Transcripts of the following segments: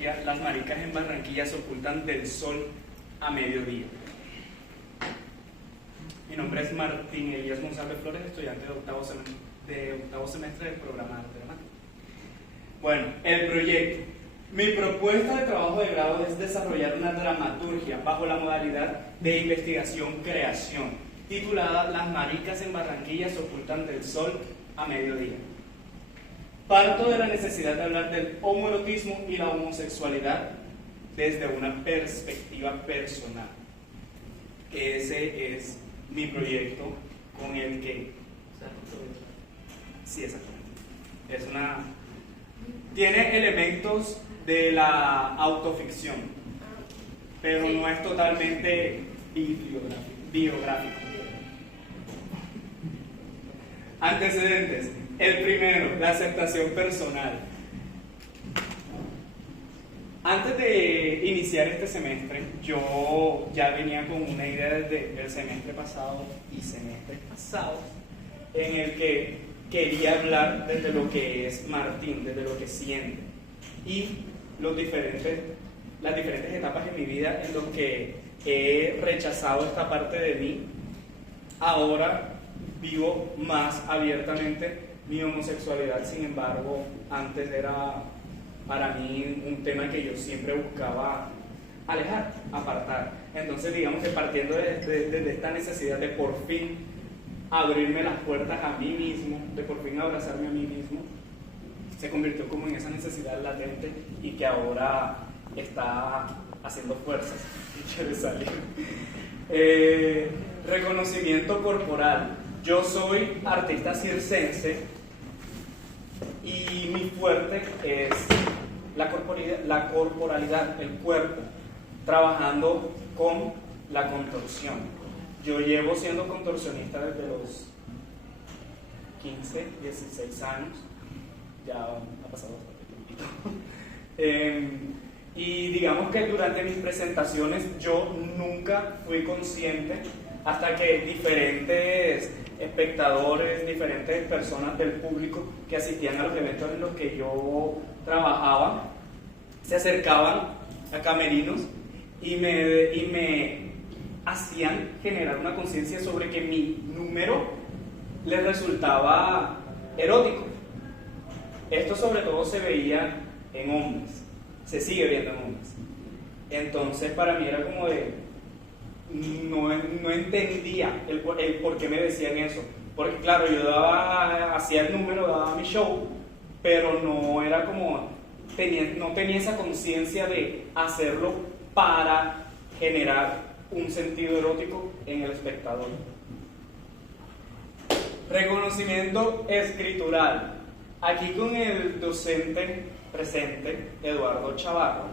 dramaturgia, las maricas en Barranquilla se ocultan del sol a mediodía. Mi nombre es Martín Elías González Flores, estudiante de octavo semestre del programa de arte dramático. Bueno, el proyecto. Mi propuesta de trabajo de grado es desarrollar una dramaturgia bajo la modalidad de investigación-creación, titulada Las maricas en Barranquilla se ocultan del sol a mediodía. Parto de la necesidad de hablar del homoerotismo y la homosexualidad desde una perspectiva personal. Ese es mi proyecto con el que... Sí, exactamente. Tiene elementos de la autoficción, pero no es totalmente biográfico. Antecedentes. El primero, la aceptación personal. Antes de iniciar este semestre, yo ya venía con una idea desde el semestre pasado y semestres pasados, en el que quería hablar desde lo que es Martín, desde lo que siente, y las diferentes etapas en mi vida en las que he rechazado esta parte de mí. Ahora vivo más abiertamente mi homosexualidad. Sin embargo, antes era para mí un tema que yo siempre buscaba alejar, apartar. Entonces, digamos que partiendo de esta necesidad de por fin abrirme las puertas a mí mismo, de por fin abrazarme a mí mismo, se convirtió como en esa necesidad latente y que ahora está haciendo fuerzas y quiere salir. Reconocimiento corporal. Yo soy artista circense y mi fuerte es la corporalidad, el cuerpo, trabajando con la contorsión. Yo llevo siendo contorsionista desde los 15, 16 años, ya ha pasado bastante tiempo. Y digamos que durante mis presentaciones yo nunca fui consciente hasta que diferentes espectadores, diferentes personas del público que asistían a los eventos en los que yo trabajaba, se acercaban a camerinos y me hacían generar una conciencia sobre que mi número les resultaba erótico. Esto sobre todo se veía en hombres, se sigue viendo en hombres. Entonces para mí era como de... No entendía el por qué me decían eso. Porque claro, yo hacía el número, daba mi show, pero no era como... no tenía esa conciencia de hacerlo para generar un sentido erótico en el espectador. Reconocimiento escritural. Aquí con el docente presente, Eduardo Chavarro,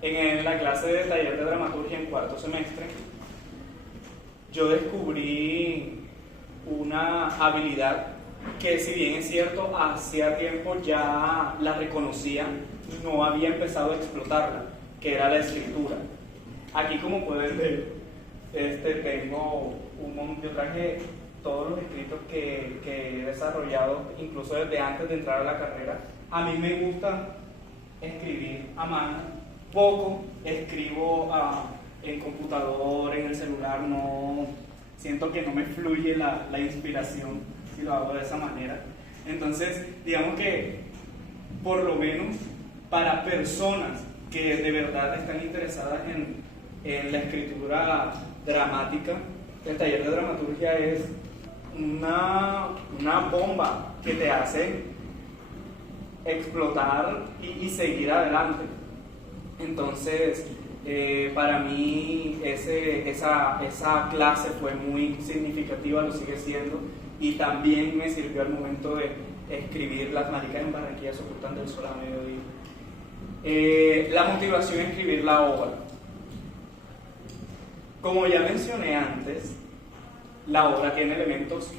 en la clase de taller de dramaturgia en cuarto semestre, yo descubrí una habilidad que, si bien es cierto, hacía tiempo ya la reconocía, no había empezado a explotarla, que era la escritura. Aquí, como pueden ver, tengo yo traje todos los escritos que he desarrollado, incluso desde antes de entrar a la carrera. A mí me gusta escribir a mano, poco escribo en computador, en el celular, no siento que no me fluye la inspiración si lo hago de esa manera. Entonces, digamos que por lo menos para personas que de verdad están interesadas en la escritura dramática, el taller de dramaturgia es una bomba que te hace explotar y seguir adelante. Entonces, para mí esa clase fue muy significativa, lo sigue siendo, y también me sirvió al momento de escribir Las maricas en Barranquilla se ocultan del sol a mediodía. La motivación a escribir la obra. Como ya mencioné antes, la obra tiene elementos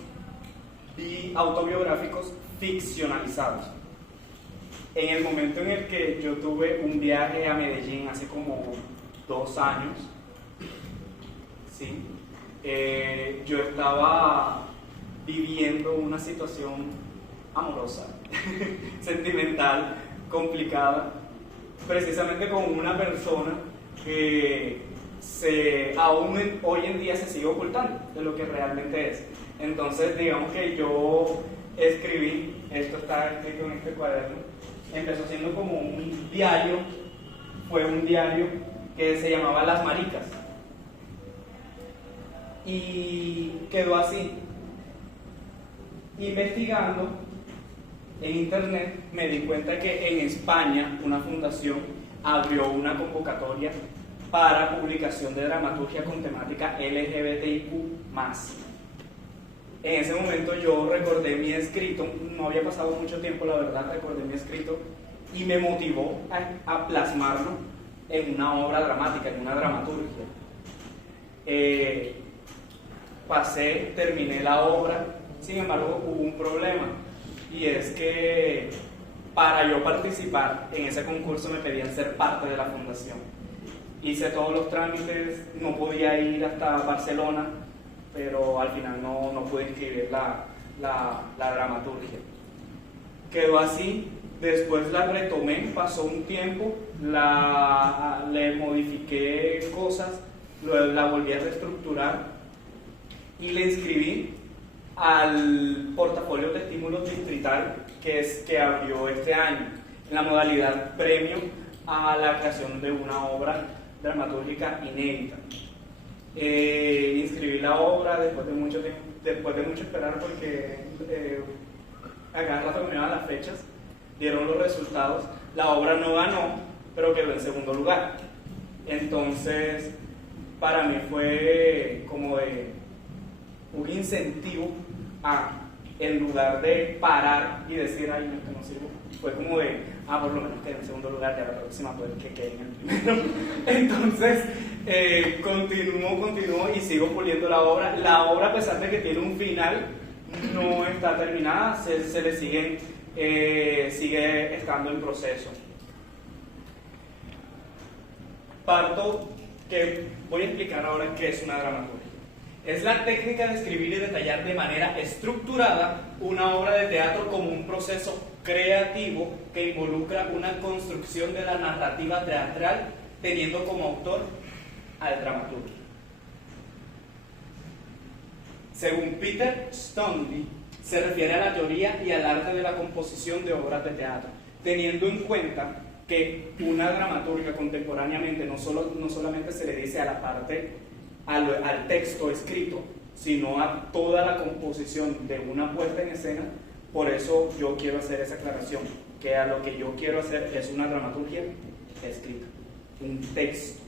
autobiográficos ficcionalizados. En el momento en el que yo tuve un viaje a Medellín hace como 2 años, ¿sí? Yo estaba viviendo una situación amorosa, sentimental, complicada, precisamente con una persona que aún hoy en día se sigue ocultando de lo que realmente es. Entonces, digamos que yo escribí, esto está escrito en este cuaderno, empezó siendo como un diario, fue un diario que se llamaba Las Maricas, y quedó así. Investigando en internet me di cuenta que en España una fundación abrió una convocatoria para publicación de dramaturgia con temática LGBTIQ+. En ese momento yo recordé mi escrito, no había pasado mucho tiempo, la verdad, recordé mi escrito y me motivó a plasmarlo en una obra dramática, en una dramaturgia. Terminé la obra, sin embargo hubo un problema, y es que para yo participar en ese concurso me pedían ser parte de la fundación. Hice todos los trámites, no podía ir hasta Barcelona, pero al final no pude inscribir la dramaturgia. Quedó así, después la retomé, pasó un tiempo, le modifiqué cosas, la volví a reestructurar y le inscribí al portafolio de estímulos distrital que abrió este año, en la modalidad premio a la creación de una obra dramatúrgica inédita. Inscribí la obra después de mucho esperar, porque a cada rato me iban las fechas, dieron los resultados, la obra no ganó, pero quedó en segundo lugar. Entonces, para mí fue como de un incentivo en lugar de parar y decir, ay, no, que no sirvo, fue como de, por lo menos quedé en segundo lugar, ya la próxima puede que quede en el primero. Entonces, continúo y sigo puliendo la obra. La obra, a pesar de que tiene un final, no está terminada, se le sigue estando en proceso. Voy a explicar ahora qué es una dramaturgia. Es la técnica de escribir y detallar de manera estructurada una obra de teatro como un proceso creativo que involucra una construcción de la narrativa teatral, teniendo como autor al dramaturgo. Según Peter Stoney, se refiere a la teoría y al arte de la composición de obras de teatro, teniendo en cuenta que una dramaturgia contemporáneamente no solamente se le dice a la parte, al texto escrito, sino a toda la composición de una puesta en escena. Por eso yo quiero hacer esa aclaración, que a lo que yo quiero hacer es una dramaturgia escrita, un texto.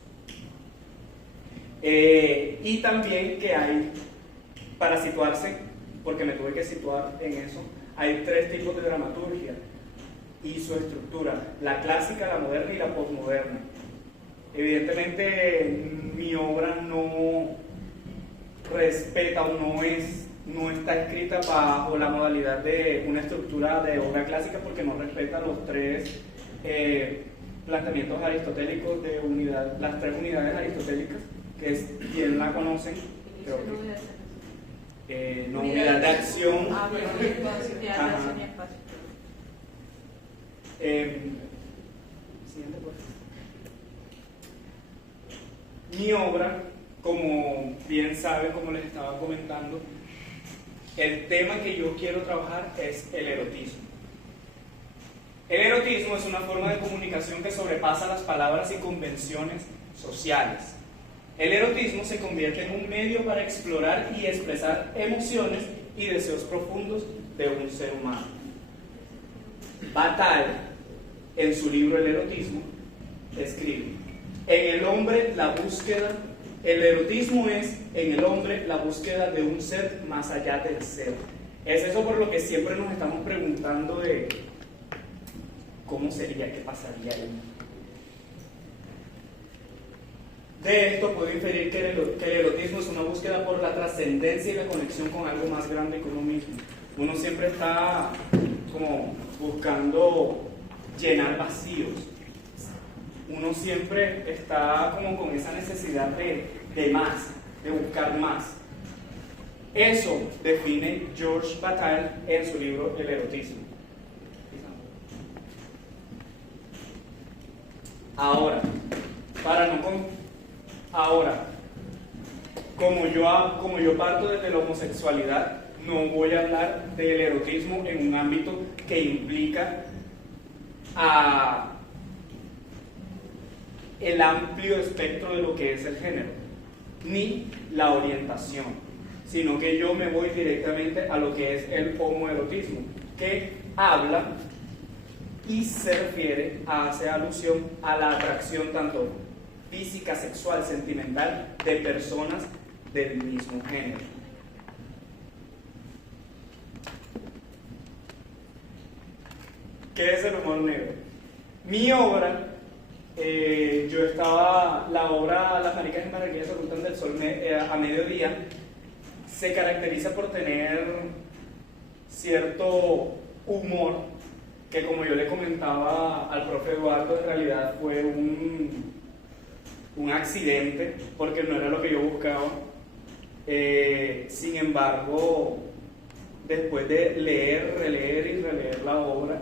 Y también que hay, para situarse, porque me tuve que situar en eso, hay 3 tipos de dramaturgia y su estructura: la clásica, la moderna y la posmoderna. Evidentemente mi obra no respeta o no está escrita bajo la modalidad de una estructura de obra clásica, porque no respeta los 3 planteamientos aristotélicos de unidad, las 3 unidades aristotélicas, que es, quien la conocen, creo que no, unidad de acción, siguiente, por favor. Mi obra, como bien saben, como les estaba comentando, el tema que yo quiero trabajar es el erotismo. El erotismo es una forma de comunicación que sobrepasa las palabras y convenciones sociales. El erotismo se convierte en un medio para explorar y expresar emociones y deseos profundos de un ser humano. Bataille, en su libro El erotismo, escribe: en el hombre la búsqueda, el erotismo es en el hombre la búsqueda de un ser más allá del ser. Es eso por lo que siempre nos estamos preguntando de cómo sería, qué pasaría ahí. De esto puedo inferir que el erotismo es una búsqueda por la trascendencia y la conexión con algo más grande que uno mismo. Uno siempre está como buscando llenar vacíos. Uno siempre está como con esa necesidad de más, de buscar más. Eso define Georges Bataille en su libro El erotismo. Ahora, como yo parto desde la homosexualidad, no voy a hablar del erotismo en un ámbito que implica el amplio espectro de lo que es el género, ni la orientación, sino que yo me voy directamente a lo que es el homoerotismo, que habla y se refiere, hace alusión a la atracción tanto física, sexual, sentimental de personas del mismo género. ¿Qué es el humor negro? Mi obra, la obra Las maricas en Barranquilla se ocultan del sol a mediodía, se caracteriza por tener cierto humor, que como yo le comentaba al profe Eduardo, en realidad fue un accidente, porque no era lo que yo buscaba. Sin embargo, después de leer, releer y releer la obra,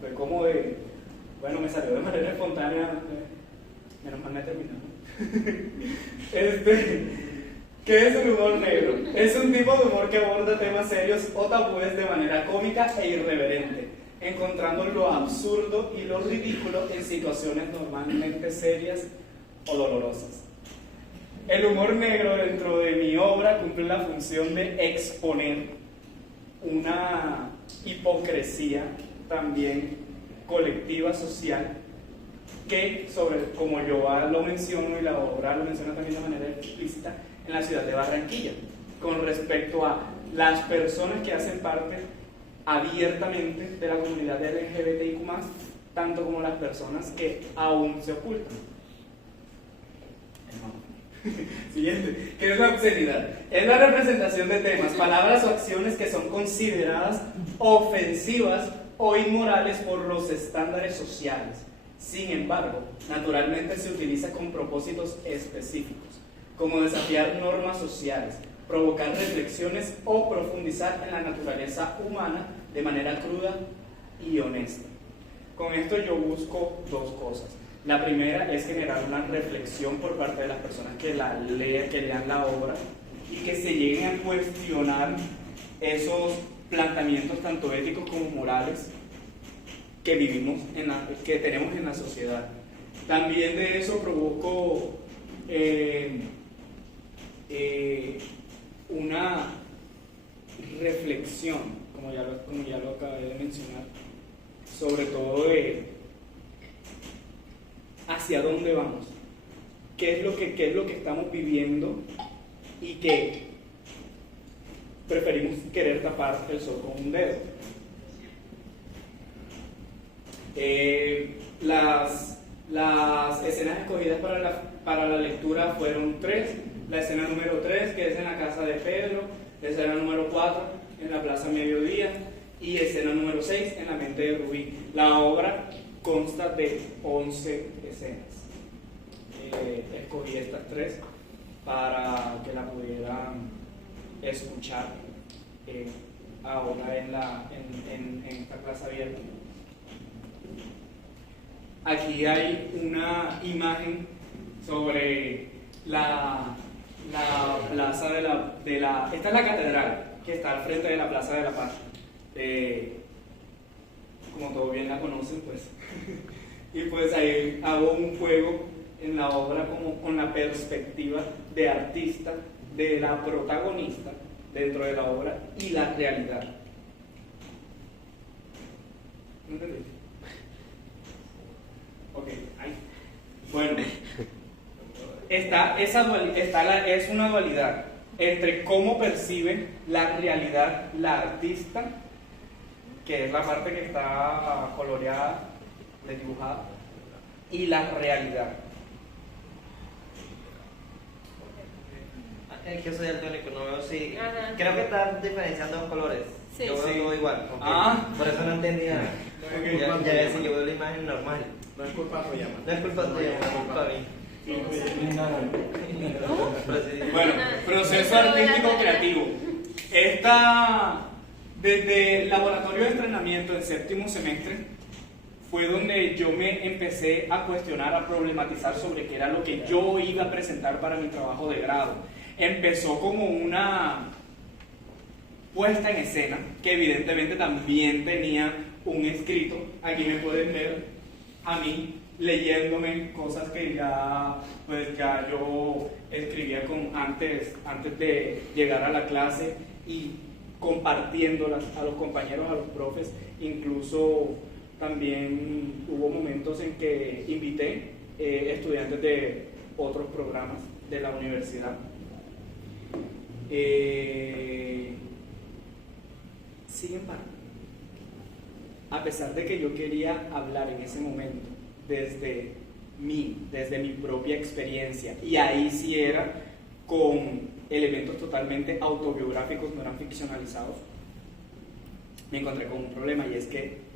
fue como bueno, me salió de manera espontánea, menos mal me terminó. ¿Qué es el humor negro? Es un tipo de humor que aborda temas serios o tabúes de manera cómica e irreverente, encontrando lo absurdo y lo ridículo en situaciones normalmente serias o dolorosas. El humor negro dentro de mi obra cumple la función de exponer una hipocresía también colectiva, social, que como yo lo menciono y la obra lo menciona también de manera explícita en la ciudad de Barranquilla, con respecto a las personas que hacen parte abiertamente de la comunidad LGBTIQ+, tanto como las personas que aún se ocultan. Siguiente, ¿qué es la obscenidad? Es la representación de temas, palabras o acciones que son consideradas ofensivas o inmorales por los estándares sociales. Sin embargo, naturalmente se utiliza con propósitos específicos, como desafiar normas sociales, provocar reflexiones o profundizar en la naturaleza humana de manera cruda y honesta. Con esto yo busco dos cosas. La primera es generar una reflexión por parte de las personas que lean la obra y que se lleguen a cuestionar esos planteamientos tanto éticos como morales que que tenemos en la sociedad. También de eso provoco una reflexión, como ya lo acabé de mencionar, sobre todo de hacia dónde vamos, qué es lo que estamos viviendo y que preferimos querer tapar el sol con un dedo. Las escenas escogidas para la lectura fueron 3. La escena número 3, que es en la casa de Pedro; escena número 4, en la plaza Mediodía; y escena número 6, en la mente de Rubí. La obra consta de 11 escenas. Escogí estas 3 para que la pudieran escuchar ahora en esta clase abierta. Aquí hay una imagen sobre la plaza esta es la catedral que está al frente de la Plaza de la Paz. Como todos bien la conocen, pues. Y pues ahí hago un juego en la obra como con la perspectiva de artista, de la protagonista dentro de la obra y la realidad. ¿No entendí? Ok, ahí. Bueno, es una dualidad entre cómo percibe la realidad la artista, que es la parte que está coloreada, desdibujada, y la realidad. Es que soy daltónico, no veo si... Creo que estás diferenciando los colores. Sí. Yo veo todo igual. Por eso no entendía. Okay. Ya ves, yo veo la imagen normal. No es culpa tuya. No es culpa tuya, es culpa mía. Bueno, proceso artístico creativo. Desde el laboratorio de entrenamiento del 7º semestre fue donde yo me empecé a cuestionar, a problematizar sobre qué era lo que yo iba a presentar para mi trabajo de grado. Empezó como una puesta en escena, que evidentemente también tenía un escrito. Aquí me pueden ver a mí leyéndome cosas que ya yo escribía antes de llegar a la clase y compartiéndolas a los compañeros, a los profes. Incluso también hubo momentos en que invité estudiantes de otros programas de la universidad. Sin embargo, a pesar de que yo quería hablar en ese momento desde mi propia experiencia, y ahí sí era con elementos totalmente autobiográficos, no eran ficcionalizados, me encontré con un problema, y es que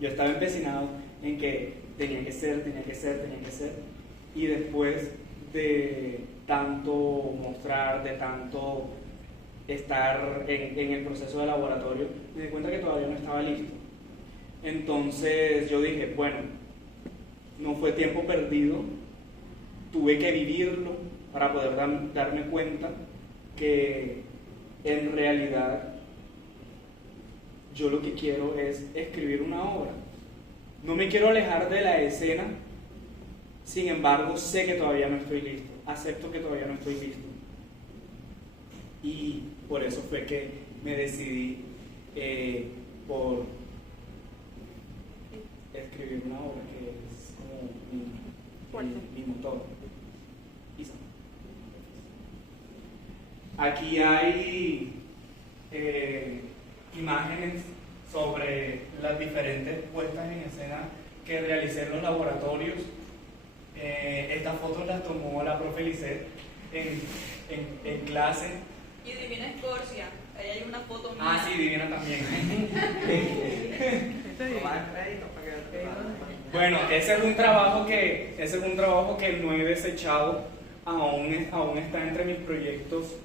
yo estaba empecinado en que tenía que ser, y después de tanto mostrar, de tanto estar en el proceso de laboratorio, me di cuenta que todavía no estaba listo. Entonces yo dije, bueno, no fue tiempo perdido, tuve que vivirlo para poder darme cuenta que en realidad yo lo que quiero es escribir una obra. No me quiero alejar de la escena, sin embargo sé que todavía no estoy listo, acepto que todavía no estoy listo. Y por eso fue que me decidí por escribir una obra que es como mi motor. Aquí hay imágenes sobre las diferentes puestas en escena que realicé en los laboratorios. Estas fotos las tomó la profe Lisset en clase. Y Divina Escorcia, ahí hay una foto mía. Ah, sí, Divina también. Bueno, ese es un trabajo que no he desechado, aún está entre mis proyectos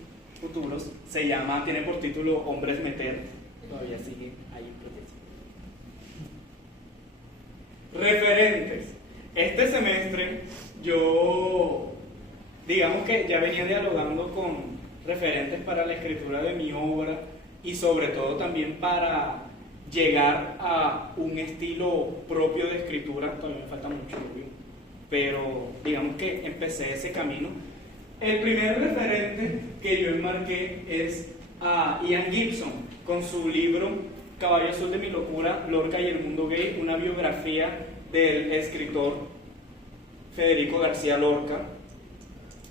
futuros. Tiene por título Hombres Meter, todavía sigue ahí en proceso. Referentes. Este semestre yo, digamos que ya venía dialogando con referentes para la escritura de mi obra, y sobre todo también para llegar a un estilo propio de escritura. Todavía me falta mucho, pero digamos que empecé ese camino. El primer referente que yo enmarqué es a Ian Gibson, con su libro Caballo Azul de mi locura, Lorca y el mundo gay, una biografía del escritor Federico García Lorca,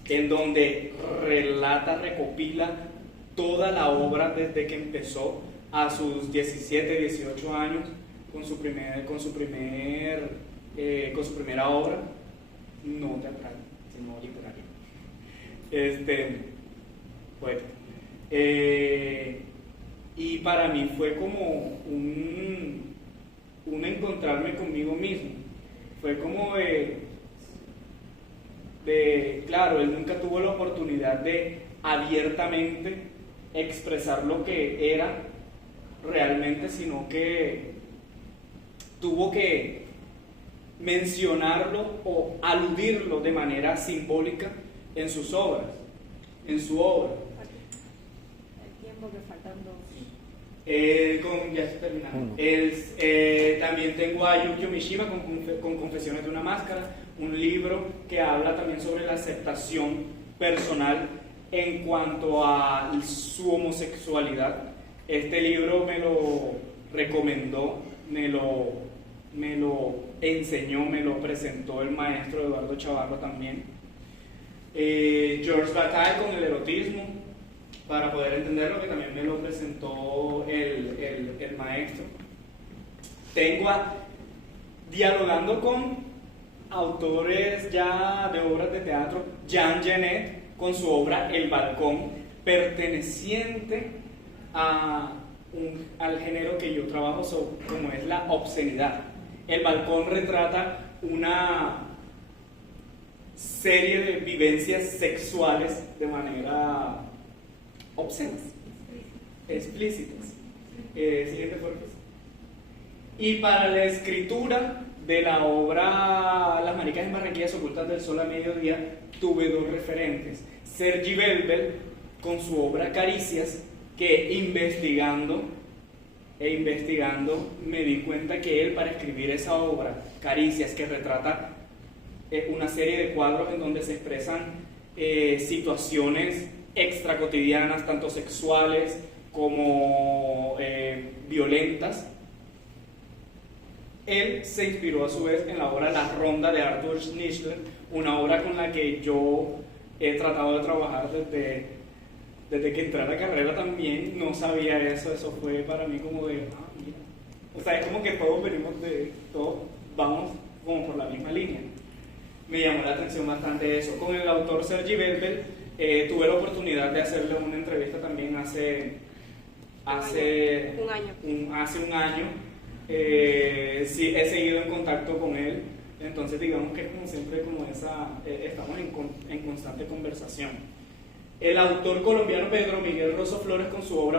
en donde recopila toda la obra desde que empezó a sus 17, 18 años con su primera obra, no teatral, sino literaria. Bueno, y para mí fue como un encontrarme conmigo mismo. Fue como claro, él nunca tuvo la oportunidad de abiertamente expresar lo que era realmente, sino que tuvo que mencionarlo o aludirlo de manera simbólica en sus obras, en su obra. El tiempo que faltando. Ya estoy terminando. También tengo a Yukio Mishima con Confesiones de una máscara, un libro que habla también sobre la aceptación personal en cuanto a su homosexualidad. Este libro me lo recomendó, me lo enseñó, me lo presentó el maestro Eduardo Chavarro también. George Bataille con el erotismo, para poder entenderlo, que también me lo presentó el maestro. Tengo dialogando con autores ya de obras de teatro, Jean Genet con su obra El Balcón, perteneciente al género que yo trabajo, como es la obscenidad. El Balcón retrata una serie de vivencias sexuales de manera obscenas, explícitas. Siguiente, Jorge. Y para la escritura de la obra Las maricas en Barranquilla se ocultan del sol a mediodía, tuve dos referentes. Sergi Belbel, con su obra Caricias, que investigando me di cuenta que él, para escribir esa obra, Caricias, que retrata una serie de cuadros en donde se expresan situaciones extracotidianas, tanto sexuales como violentas, él se inspiró a su vez en la obra La Ronda de Arthur Schnitzler, una obra con la que yo he tratado de trabajar desde que entré a la carrera también. No sabía eso fue para mí como de, mira. O sea, es como que todos vamos como por la misma línea. Me llamó la atención bastante eso. Con el autor Sergi Belbel tuve la oportunidad de hacerle una entrevista también hace un año. Sí, he seguido en contacto con él, entonces digamos que es como siempre estamos en constante conversación. El autor colombiano Pedro Miguel Rosso Flores, con su obra